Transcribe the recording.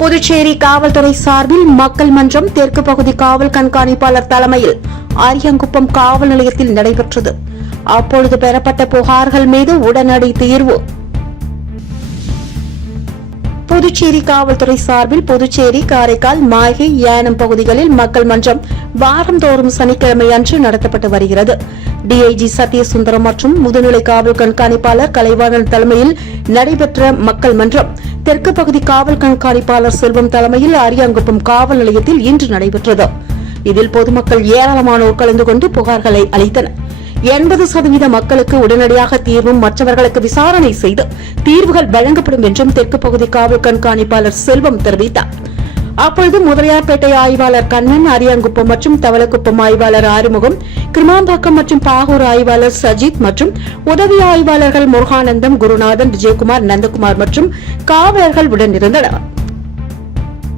புதுச்சேரி காவல்துறை சார்பில் மக்கள் மன்றம் தெற்கு பகுதி காவல் கண்காணிப்பாளர் தலைமையில் அரியங்குப்பம் காவல் நிலையத்தில் நடைபெற்றது. அப்பொழுது பெறப்பட்ட புகார்கள் மீது உடனடி தீர்வு. புதுச்சேரி காவல்துறை சார்பில் புதுச்சேரி காரைக்கால் மாஹே ஏனம் பகுதிகளில் மக்கள் மன்றம் வாரந்தோறும் சனிக்கிழமை அன்று நடத்தப்பட்டு வருகிறது. டிஐஜி சத்யசுந்தரம் மற்றும் முதுநிலை காவல் கண்காணிப்பாளர் கலைவாணன் தலைமையில் நடைபெற்ற மக்கள் மன்றம் தெற்கு பகுதி காவல் கண்காணிப்பாளர் செல்வம் தலைமையில் அரியாங்குப்பம் காவல் நிலையத்தில் இன்று நடைபெற்றது. இதில் பொதுமக்கள் ஏராளமானோர் கலந்து கொண்டு புகார்களை அளித்தனர். எண்பது சதவீத மக்களுக்கு உடனடியாக தீர்வும் மற்றவர்களுக்கு விசாரணை செய்து தீர்வுகள் வழங்கப்படும் என்றும் தெற்கு பகுதி காவல் கண்காணிப்பாளர் செல்வம் தெரிவித்தார். அப்பொழுது முதலியார்பேட்டை ஆய்வாளர் கண்ணன் அரியாங்குப்பம் மற்றும் தவளக்குப்பம் ஆய்வாளர் ஆறுமுகம் கிருமாம்பாக்கம் மற்றும் பாகூர் ஆய்வாளர் சஜித் மற்றும் உதவி ஆய்வாளர்கள் முருகானந்தம் குருநாதன் விஜயகுமார் நந்தகுமார் மற்றும் காவலர்கள் உடனிருந்தனர்.